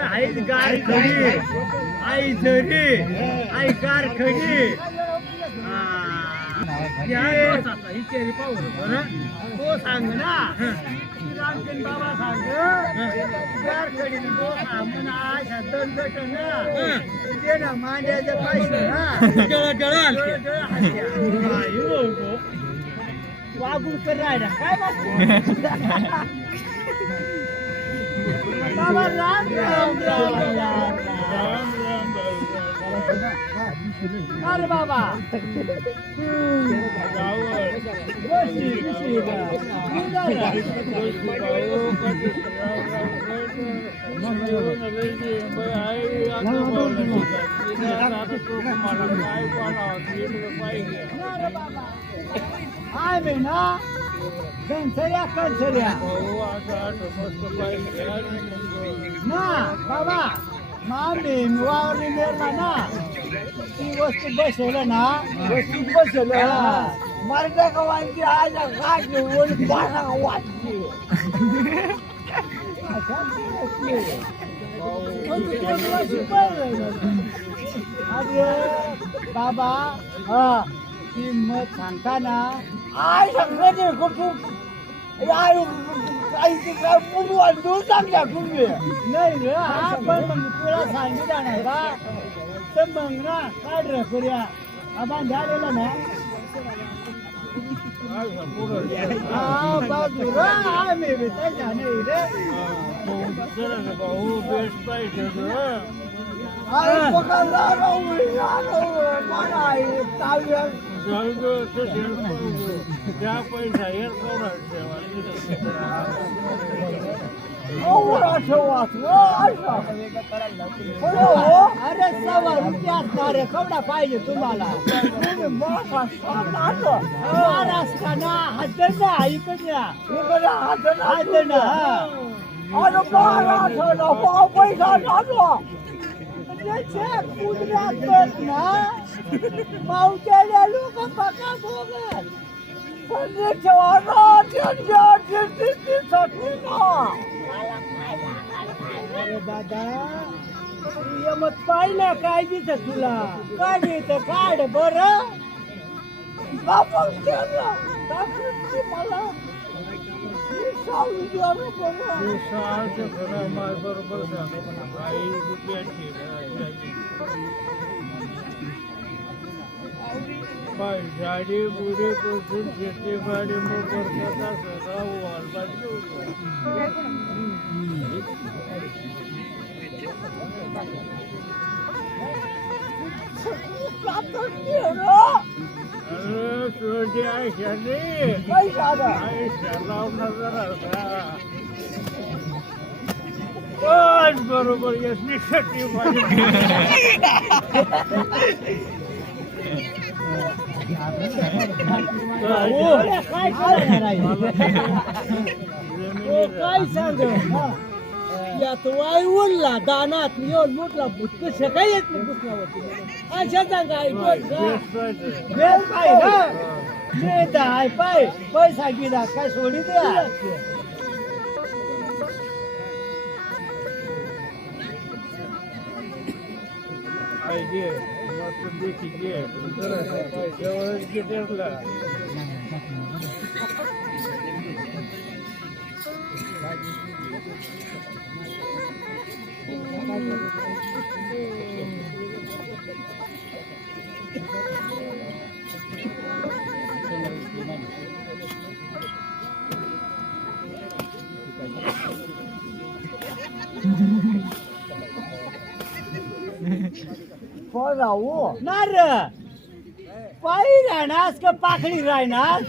आई गार खडी आई झरी आई गार खडी तो सांग ना रामचंद बाबा सांग गार खडी तो सांग ना दंडट ना ते ना मांड्याचे पैसे ना वागून कर राहिला काय बाबा राम राम राम राम अरे बाबा हाय बेना कंसऱ्या कंसऱ्या ना बाबा मामी वावरी मेरला ना ती वस्तू बसवलं ना वस्तू बसवलं मरदा का वाटते आज काढली ओळी पाना वाटते अरे बाबा हा ती मत सांगता ना आय सांगते कुठून काय पुढे दूर सांगता तुम्ही नाही रे हा पण तुला सांगितलं नाही का तर मग ना काढ रे करूया आपण झालेलं ना हा बाजूला आम्ही त्याच्या नाही रे भाऊ बेस्ट पाहिजे त्या पैसा अरे 100 रुपयात केवढा पाहिजे तुम्हाला महाराष्ट्र ना हात ना इकडे पैसा कुदरात ना पावसाळ्या लोक पका बोगत अरे दादा मत पाहिलं काय दिसत तुला काय दिसत काढ बर मला झाडी बुडे पासून शेतीबाडी मोकरता सगळा वालबाजी अरे सोडी आयशा लावणार जरा बस बरोबर यशनीसाठी काय सांग यात वाय उरला दानात येऊन मोठला भूत सकाळी येत नाही पुसण्यावरती अशा सांगाय पाय पैसा गेला काय सोडी द्या नार पायी राहणार का पाखडी राहणार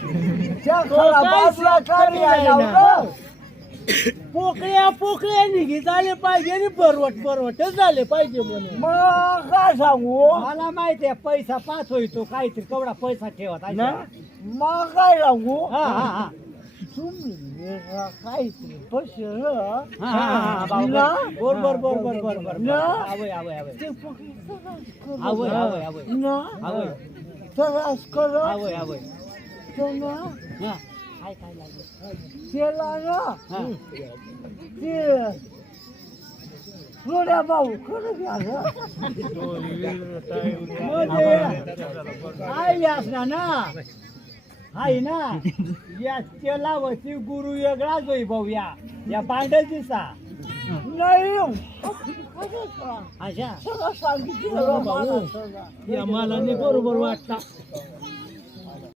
पोकळ्या पोकळ्या निघी झाले पाहिजे आणि बरवटच झाले पाहिजे म्हणून मग काय सांगू मला माहिती आहे पैसा पाच होतो काहीतरी केवढा पैसा ठेवत मग काय सांगू हा हा हा तुम्ही काहीतरी पैसे बरोबर बरोबर बरोबर आवय आवय आवय आवय आवय त्रास करो आवय आवय काय काय लागेल तेला ना ते थोड्या भाऊ खरं आई असणार ना हाय ना या लावाची गुरु वेगळाच होई भाऊ या पांढऱ्या दिसा नाही अशा मला नाही बरोबर वाटता